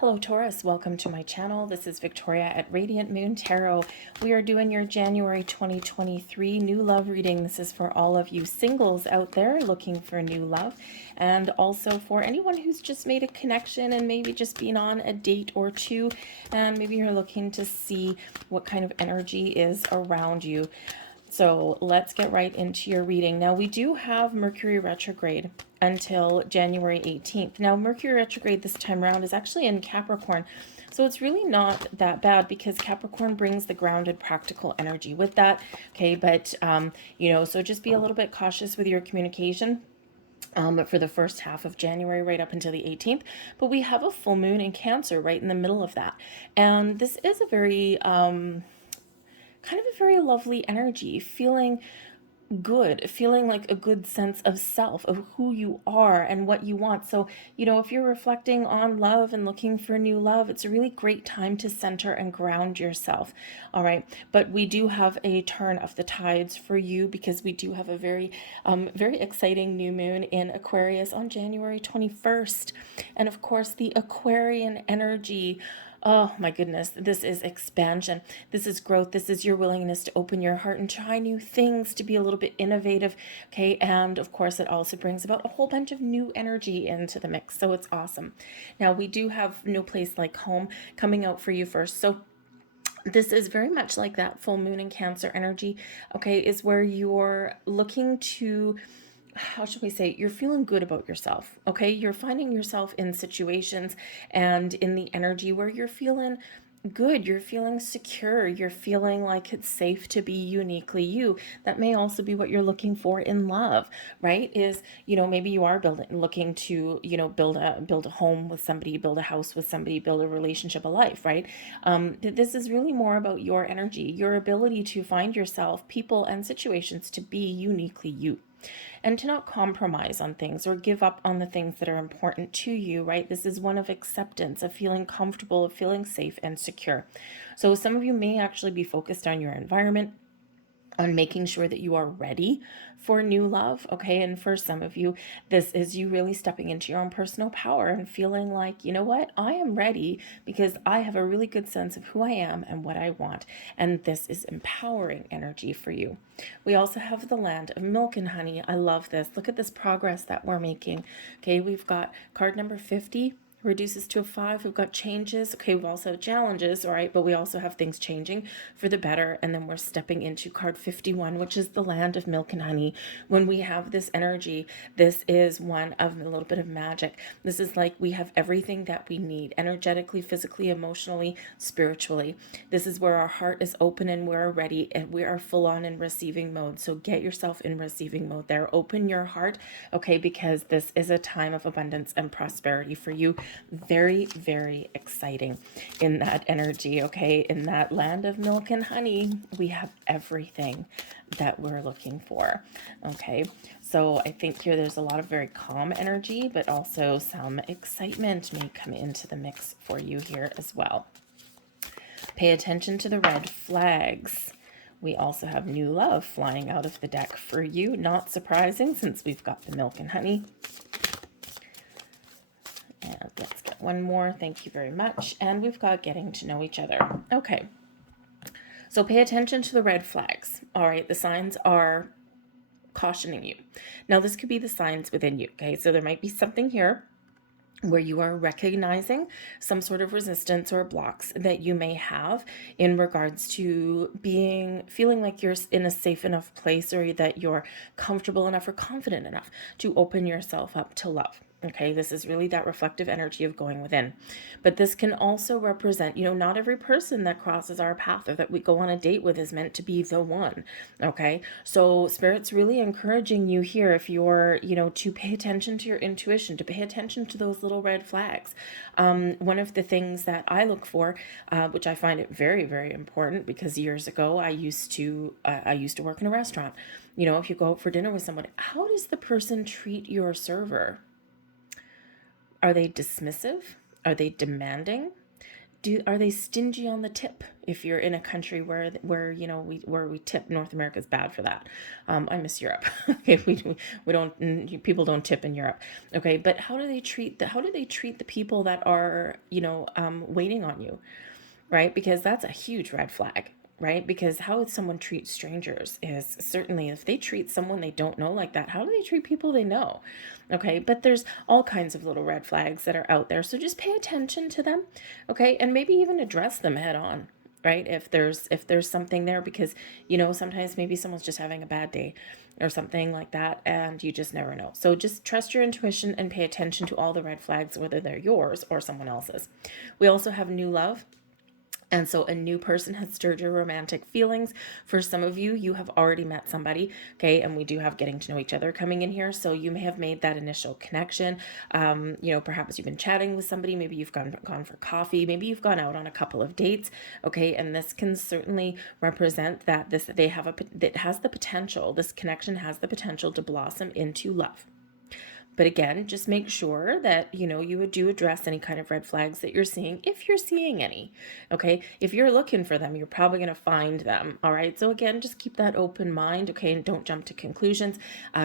Hello Taurus, welcome to my channel. This is Victoria at Radiant Moon Tarot. We are doing your January 2023 new love reading. This is for all of you singles out there looking for new love, and also for anyone who's just made a connection and maybe just been on a date or two, and maybe you're looking to see what kind of energy is around you. So let's get right into your reading. Now, we do have Mercury retrograde until January 18th. Now, Mercury retrograde this time around is actually in Capricorn. So it's really not that bad because Capricorn brings the grounded practical energy with that. Okay, but, so just be a little bit cautious with your communication. For the first half of January right up until the 18th. But we have a full moon in Cancer right in the middle of that. And this is a very kind of a very lovely energy, feeling good, feeling like a good sense of self, of who you are and what you want. So, if you're reflecting on love and looking for new love, it's a really great time to center and ground yourself. All right. But we do have a turn of the tides for you because we do have a very, very exciting new moon in Aquarius on January 21st. And of course, the Aquarian energy. Oh my goodness, this is expansion. This is growth. This is your willingness to open your heart and try new things, to be a little bit innovative. Okay. And of course, it also brings about a whole bunch of new energy into the mix. So it's awesome. Now, we do have No Place Like Home coming out for you first. So this is very much like that full moon in Cancer energy. Okay. Is where you're looking to, how should we say, you're feeling good about yourself. Okay, you're finding yourself in situations and in the energy where you're feeling good, you're feeling secure, you're feeling like it's safe to be uniquely you. That may also be what you're looking for in love, right? Is, maybe you are looking to, build a home with somebody, build a house with somebody, build a relationship, a life, right? This is really more about your energy, your ability to find yourself, people and situations to be uniquely you, and to not compromise on things or give up on the things that are important to you, right? This is one of acceptance, of feeling comfortable, of feeling safe and secure. So some of you may actually be focused on your environment, on making sure that you are ready for new love. Okay. And for some of you, this is you really stepping into your own personal power and feeling like, you know what, I am ready because I have a really good sense of who I am and what I want. And this is empowering energy for you. We also have the land of milk and honey. I love this. Look at this progress that we're making. Okay. We've got card number 50. Reduces to a 5. We've got changes. Okay, we've also had challenges, all right, but we also have things changing for the better. And then we're stepping into card 51, which is the land of milk and honey. When we have this energy, this is one of a little bit of magic. This is like we have everything that we need, energetically, physically, emotionally, spiritually. This is where our heart is open and we're ready and we are full on in receiving mode. So get yourself in receiving mode there. Open your heart, okay, because this is a time of abundance and prosperity for you. Very, very exciting in that energy. Okay, in that land of milk and honey, we have everything that we're looking for. Okay, so I think here there's a lot of very calm energy, but also some excitement may come into the mix for you here as well. Pay attention to the red flags. We also have new love flying out of the deck for you. Not surprising since we've got the milk and honey. And let's get one more. Thank you very much. And we've got getting to know each other. Okay. So pay attention to the red flags. All right. The signs are cautioning you. Now, this could be the signs within you. Okay. So there might be something here where you are recognizing some sort of resistance or blocks that you may have in regards to feeling like you're in a safe enough place, or that you're comfortable enough or confident enough to open yourself up to love. Okay, this is really that reflective energy of going within. But this can also represent, not every person that crosses our path or that we go on a date with is meant to be the one. Okay, so Spirit's really encouraging you here, if you're, to pay attention to your intuition, to pay attention to those little red flags. One of the things that I look for, which I find it very, very important, because years ago I used to work in a restaurant. If you go out for dinner with someone, how does the person treat your server? Are they dismissive? Are they demanding? Are they stingy on the tip? if you're in a country where you know, we tip, North America is bad for that. I miss Europe. Okay, we don't, people don't tip in Europe. Okay, but how do they treat the people that are, you know, waiting on you, right? Because that's a huge red flag, right? Because how someone treats strangers is certainly, if they treat someone they don't know like that, how do they treat people they know? Okay, but there's all kinds of little red flags that are out there. So just pay attention to them, okay? And maybe even address them head on, right? If there's something there, because, you know, sometimes maybe someone's just having a bad day or something like that, and you just never know. So just trust your intuition and pay attention to all the red flags, whether they're yours or someone else's. We also have new love. And so a new person has stirred your romantic feelings. For some of you, you have already met somebody, okay? And we do have getting to know each other coming in here. So you may have made that initial connection. You know, perhaps you've been chatting with somebody. Maybe you've gone for coffee. Maybe you've gone out on a couple of dates, okay? And this can certainly represent that that has the potential, this connection has the potential to blossom into love. But again, just make sure that, you know, you do address any kind of red flags that you're seeing, if you're seeing any, okay? If you're looking for them, you're probably going to find them, all right? So again, just keep that open mind, okay? And don't jump to conclusions.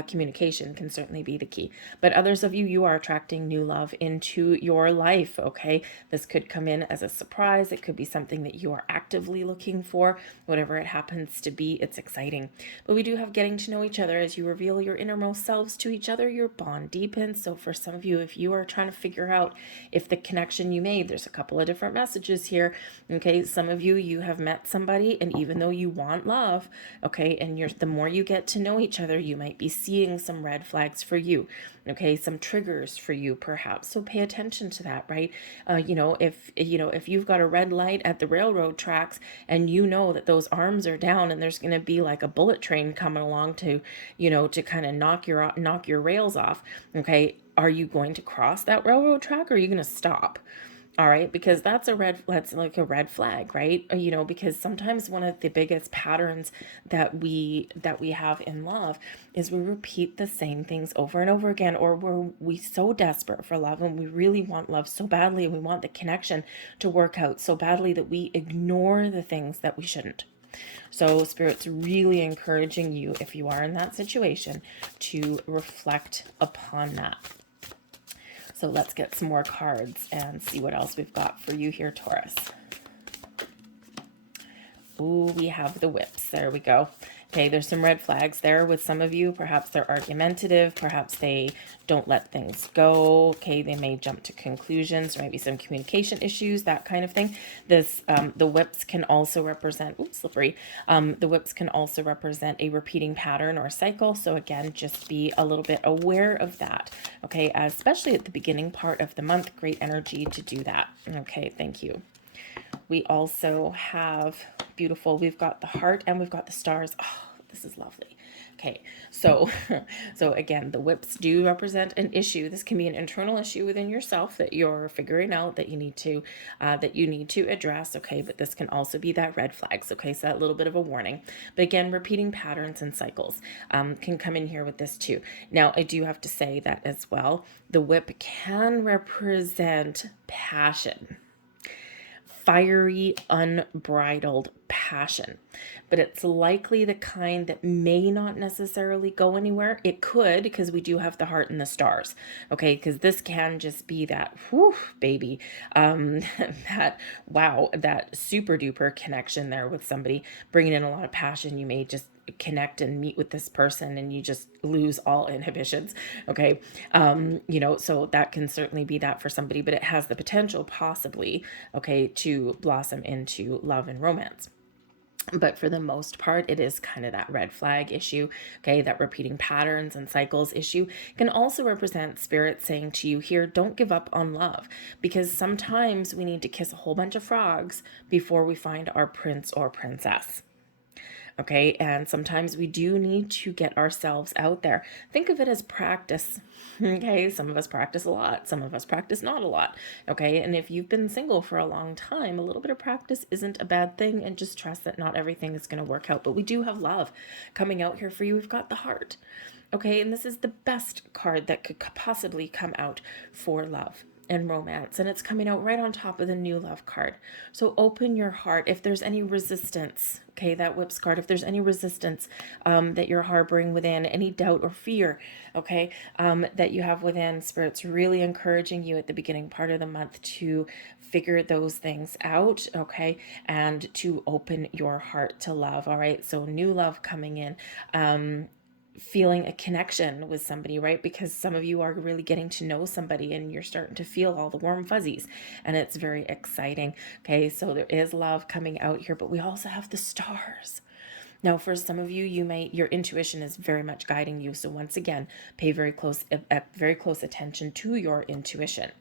Communication can certainly be the key. But others of you, you are attracting new love into your life, okay? This could come in as a surprise. It could be something that you are actively looking for. Whatever it happens to be, it's exciting. But we do have getting to know each other. As you reveal your innermost selves to each other, your bond deepens. So for some of you, if you are trying to figure out if the connection you made, there's a couple of different messages here, okay? Some of you, you have met somebody, and even though you want love, okay, and the more you get to know each other, you might be seeing some red flags for you, okay, some triggers for you perhaps. So pay attention to that, right? You know, if you've got a red light at the railroad tracks, and you know that those arms are down, and there's going to be like a bullet train coming along to, you know, to kind of knock your rails off, okay, are you going to cross that railroad track, or are you going to stop? All right, because that's like a red flag, right? You know, because sometimes one of the biggest patterns that we have in love is we repeat the same things over and over again, or we so desperate for love, and we really want love so badly, and we want the connection to work out so badly that we ignore the things that we shouldn't. So Spirit's really encouraging you, if you are in that situation, to reflect upon that. So let's get some more cards and see what else we've got for you here, Taurus. Ooh, we have the whips. There we go. Okay, there's some red flags there with some of you. Perhaps they're argumentative. Perhaps they don't let things go. Okay, they may jump to conclusions. There might be some communication issues, that kind of thing. The whips can also represent, oops, slippery. The whips can also represent a repeating pattern or cycle. So again, just be a little bit aware of that. Okay, especially at the beginning part of the month. Great energy to do that. Okay, thank you. We also have beautiful, we've got the heart and we've got the stars. Oh, this is lovely. Okay, so again, the whips do represent an issue. This can be an internal issue within yourself that you're figuring out, that you need to address. Okay, but this can also be that red flags. Okay, so that little bit of a warning. But again, repeating patterns and cycles can come in here with this too. Now, I do have to say that as well. The whip can represent passion. Fiery, unbridled passion, but it's likely the kind that may not necessarily go anywhere. It could, because we do have the heart and the stars, okay, because this can just be that, whew, baby, that, wow, that super duper connection there with somebody, bringing in a lot of passion. You may just connect and meet with this person and you just lose all inhibitions, okay? You know, so that can certainly be that for somebody, but it has the potential possibly, okay, to blossom into love and romance. But for the most part, it is kind of that red flag issue, okay? That repeating patterns and cycles issue can also represent Spirit saying to you here, don't give up on love, because sometimes we need to kiss a whole bunch of frogs before we find our prince or princess. Okay, and sometimes we do need to get ourselves out there. Think of it as practice. Okay, some of us practice a lot, some of us practice not a lot. Okay, and if you've been single for a long time, a little bit of practice isn't a bad thing, and just trust that not everything is going to work out. But we do have love coming out here for you. We've got the heart. Okay, and this is the best card that could possibly come out for love. and romance, and it's coming out right on top of the new love card. So open your heart. If there's any resistance, okay, that whips card, if there's any resistance that you're harboring within, any doubt or fear, okay, that you have within, Spirit's really encouraging you at the beginning part of the month to figure those things out, okay, and to open your heart to love. All right, so new love coming in, feeling a connection with somebody, right? Because some of you are really getting to know somebody and you're starting to feel all the warm fuzzies, and it's very exciting. Okay, so there is love coming out here, but we also have the stars. Now, for some of you, your intuition is very much guiding you. So once again, pay very close attention to your intuition.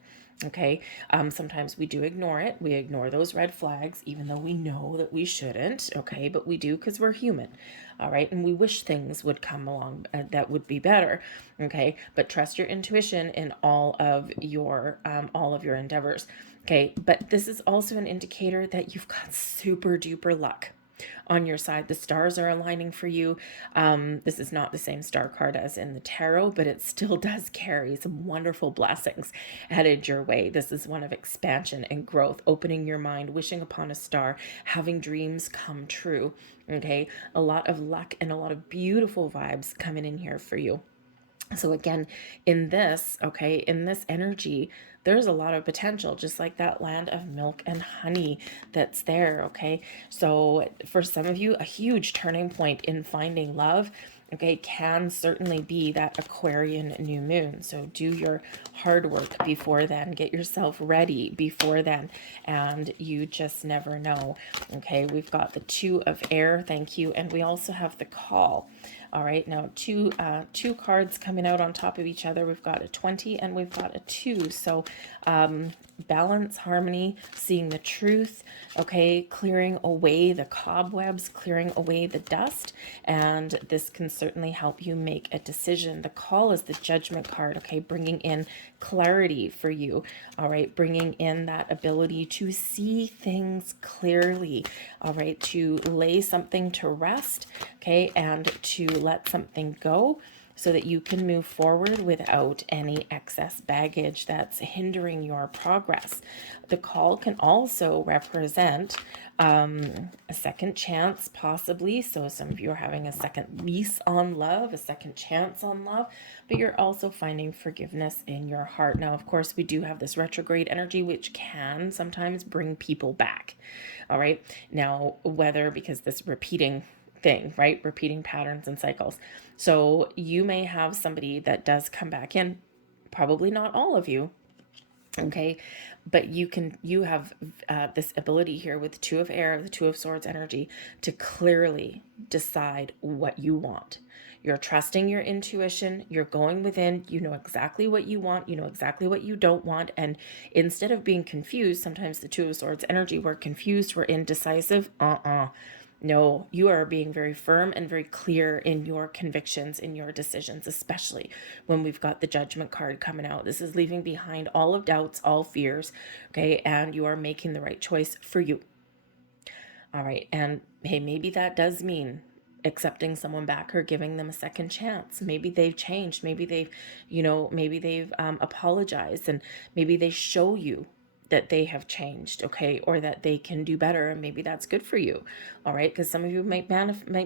Okay. Sometimes we do ignore it. We ignore those red flags, even though we know that we shouldn't. Okay. But we do, because we're human. All right. And we wish things would come along that would be better. Okay. But trust your intuition in all of your endeavors. Okay. But this is also an indicator that you've got super duper luck on your side. The stars are aligning for you. This is not the same star card as in the tarot, but it still does carry some wonderful blessings headed your way. This is one of expansion and growth, opening your mind, wishing upon a star, having dreams come true. Okay, a lot of luck and a lot of beautiful vibes coming in here for you. So again, in this energy, there's a lot of potential, just like that land of milk and honey that's there, okay? So for some of you, a huge turning point in finding love, okay, can certainly be that Aquarian new moon. So do your hard work before then. Get yourself ready before then. And you just never know. Okay, we've got the 2 of air. Thank you. And we also have the call. All right, now two cards coming out on top of each other. We've got a 20 and we've got a 2. So balance, harmony, seeing the truth, okay, clearing away the cobwebs, clearing away the dust, and this can certainly help you make a decision. The call is the judgment card, okay, bringing in clarity for you, all right, bringing in that ability to see things clearly, all right, to lay something to rest, okay, and to let something go, so that you can move forward without any excess baggage that's hindering your progress. The call can also represent a second chance, possibly. So some of you are having a second lease on love, a second chance on love, but you're also finding forgiveness in your heart. Now, of course, we do have this retrograde energy, which can sometimes bring people back. All right. Now, whether because this repeating thing, right? Repeating patterns and cycles. So you may have somebody that does come back in, probably not all of you. Okay. But you have this ability here with 2 of air, the 2 of swords energy, to clearly decide what you want. You're trusting your intuition. You're going within. You know exactly what you want. You know exactly what you don't want. And instead of being confused, sometimes the 2 of swords energy, we're confused, we're indecisive. No, you are being very firm and very clear in your convictions, in your decisions, especially when we've got the judgment card coming out. This is leaving behind all of doubts, all fears, okay? And you are making the right choice for you. All right. And hey, maybe that does mean accepting someone back or giving them a second chance. Maybe they've changed. Maybe they've apologized, and maybe they show you that they have changed, okay, or that they can do better, and maybe that's good for you. All right, because some of you might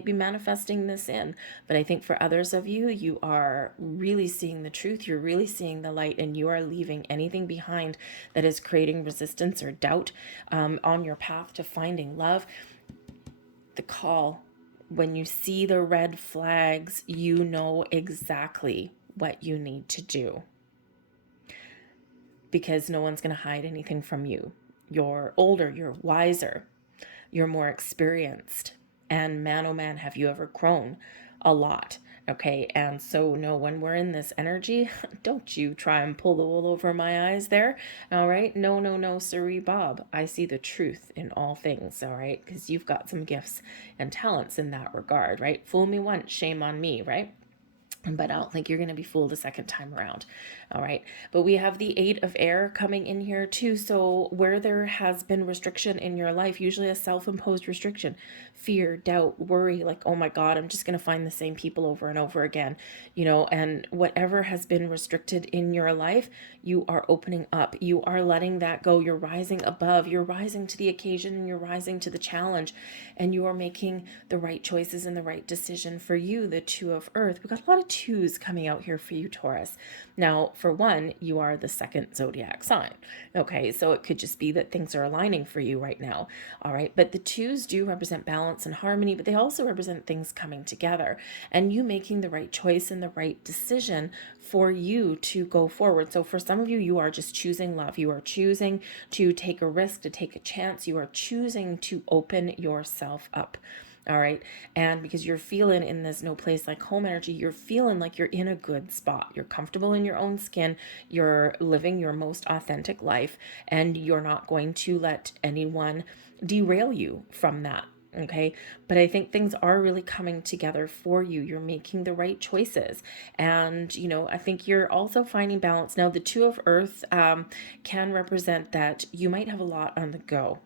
be manifesting this in, but I think for others of you, you are really seeing the truth, you're really seeing the light, and you are leaving anything behind that is creating resistance or doubt on your path to finding love. The call, when you see the red flags, you know exactly what you need to do, because no one's going to hide anything from you. You're older, you're wiser, you're more experienced. And man, oh man, have you ever grown a lot. Okay, and so no, when we're in this energy, don't you try and pull the wool over my eyes there. All right, no, sirree Bob. I see the truth in all things, all right, because you've got some gifts and talents in that regard, right? Fool me once, shame on me, right? But I don't think you're going to be fooled a second time around. All right. But we have the 8 of air coming in here too. So where there has been restriction in your life, usually a self-imposed restriction, fear, doubt, worry, like, oh my God, I'm just going to find the same people over and over again, and whatever has been restricted in your life, you are opening up. You are letting that go. You're rising above. You're rising to the occasion, and you're rising to the challenge, and you are making the right choices and the right decision for you. The Two of Earth. We've got a lot of twos coming out here for you, Taurus. Now, for one, you are the second zodiac sign. Okay, so it could just be that things are aligning for you right now. All right, but the twos do represent balance and harmony, but they also represent things coming together and you making the right choice and the right decision for you to go forward. So for some of you, you are just choosing love. You are choosing to take a risk, to take a chance. You are choosing to open yourself up. All right. And because you're feeling in this no place like home energy, you're feeling like you're in a good spot. You're comfortable in your own skin. You're living your most authentic life, and you're not going to let anyone derail you from that. Okay. But I think things are really coming together for you. You're making the right choices. And, I think you're also finding balance. Now, the Two of Earth can represent that you might have a lot on the go.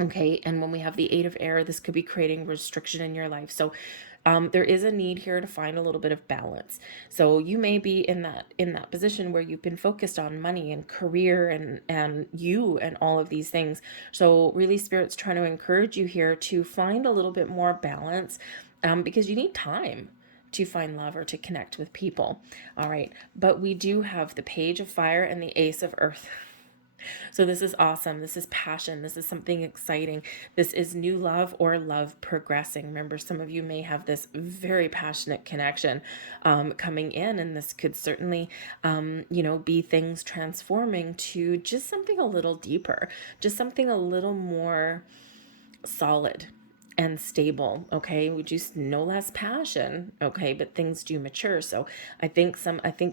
Okay, and when we have the Eight of Air, this could be creating restriction in your life. So there is a need here to find a little bit of balance. So you may be in that position where you've been focused on money and career and you and all of these things. So really, Spirit's trying to encourage you here to find a little bit more balance, because you need time to find love or to connect with people. All right, but we do have the Page of Fire and the Ace of Earth. So this is awesome. This is passion. This is something exciting. This is new love or love progressing. Remember, some of you may have this very passionate connection coming in, and this could certainly, be things transforming to just something a little deeper, just something a little more solid and stable. Okay, we just no less passion. Okay, but things do mature. So I think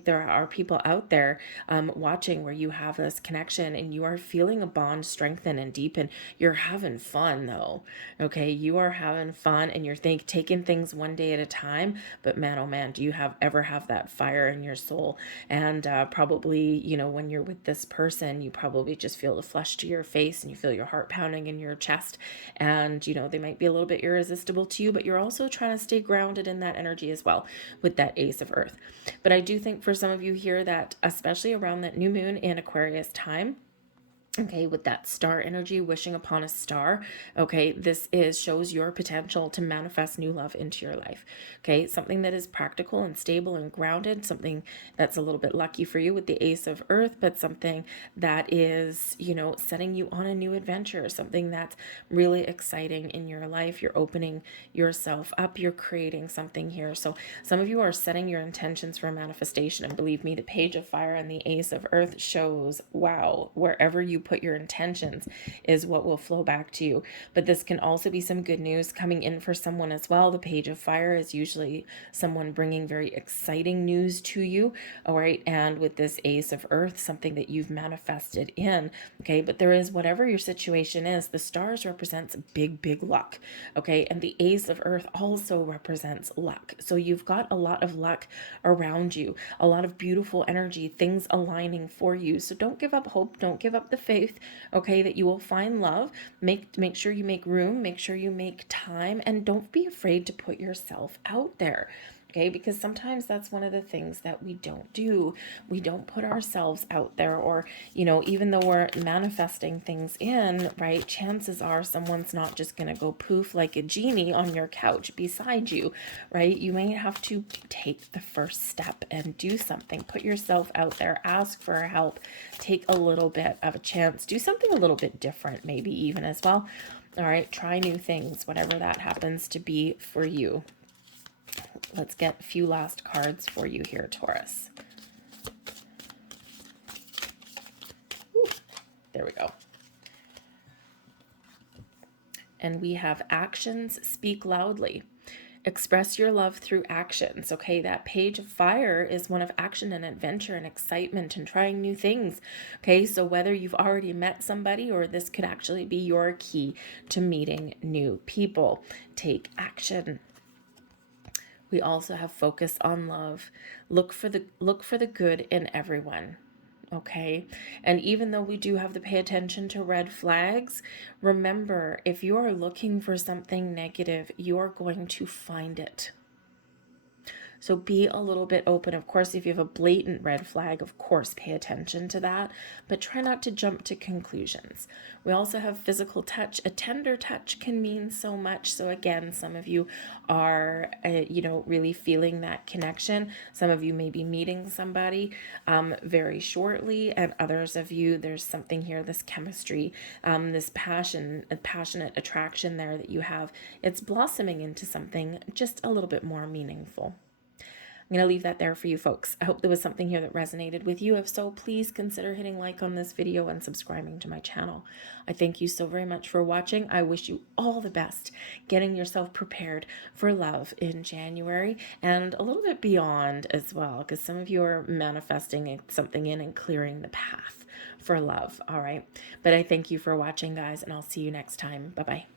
there are people out there watching where you have this connection and you are feeling a bond strengthen and deepen. You're having fun though. Okay, you are having fun and you're taking things one day at a time. But man, oh man, do you ever have that fire in your soul? And probably, when you're with this person, you probably just feel the flush to your face and you feel your heart pounding in your chest. And they might be a little bit irresistible to you, but you're also trying to stay grounded in that energy as well with that Ace of Earth. But I do think for some of you here that, especially around that new moon in Aquarius time, okay, with that star energy, wishing upon a star, okay, this shows your potential to manifest new love into your life. Okay, something that is practical and stable and grounded, something that's a little bit lucky for you with the Ace of Earth, but something that is, setting you on a new adventure, something that's really exciting in your life. You're opening yourself up, you're creating something here. So some of you are setting your intentions for manifestation, and believe me, the Page of Fire and the Ace of Earth shows, wow, wherever you put your intentions is what will flow back to you. But this can also be some good news coming in for someone as well. The Page of Fire is usually someone bringing very exciting news to you. All right, and with this Ace of Earth, something that you've manifested in. Okay, but there is, whatever your situation is, the stars represents big luck. Okay, and the Ace of Earth also represents luck. So you've got a lot of luck around you, a lot of beautiful energy, things aligning for you. So don't give up hope, don't give up the faith, okay, that you will find love. Make sure you make room, make sure you make time, and don't be afraid to put yourself out there. Okay, because sometimes that's one of the things that we don't do. We don't put ourselves out there, or, even though we're manifesting things in, right, chances are someone's not just going to go poof like a genie on your couch beside you, right? You may have to take the first step and do something. Put yourself out there, ask for help, take a little bit of a chance, do something a little bit different, maybe even as well. All right, try new things, whatever that happens to be for you. Let's get a few last cards for you here, Taurus. Ooh, there we go. And we have actions speak loudly. Express your love through actions. Okay, that Page of Fire is one of action and adventure and excitement and trying new things. Okay, so whether you've already met somebody or this could actually be your key to meeting new people, take action. We also have focus on love. Look for the good in everyone. okay? And even though we do have to pay attention to red flags, remember, if you are looking for something negative, you're going to find it. So be a little bit open. Of course, if you have a blatant red flag, of course, pay attention to that, but try not to jump to conclusions. We also have physical touch. A tender touch can mean so much. So again, some of you are, really feeling that connection. Some of you may be meeting somebody very shortly, and others of you, there's something here, this chemistry, this passionate attraction there that you have. It's blossoming into something just a little bit more meaningful. I'm going to leave that there for you folks. I hope there was something here that resonated with you. If so, please consider hitting like on this video and subscribing to my channel. I thank you so very much for watching. I wish you all the best getting yourself prepared for love in January and a little bit beyond as well, because some of you are manifesting something in and clearing the path for love. All right. But I thank you for watching, guys, and I'll see you next time. Bye-bye.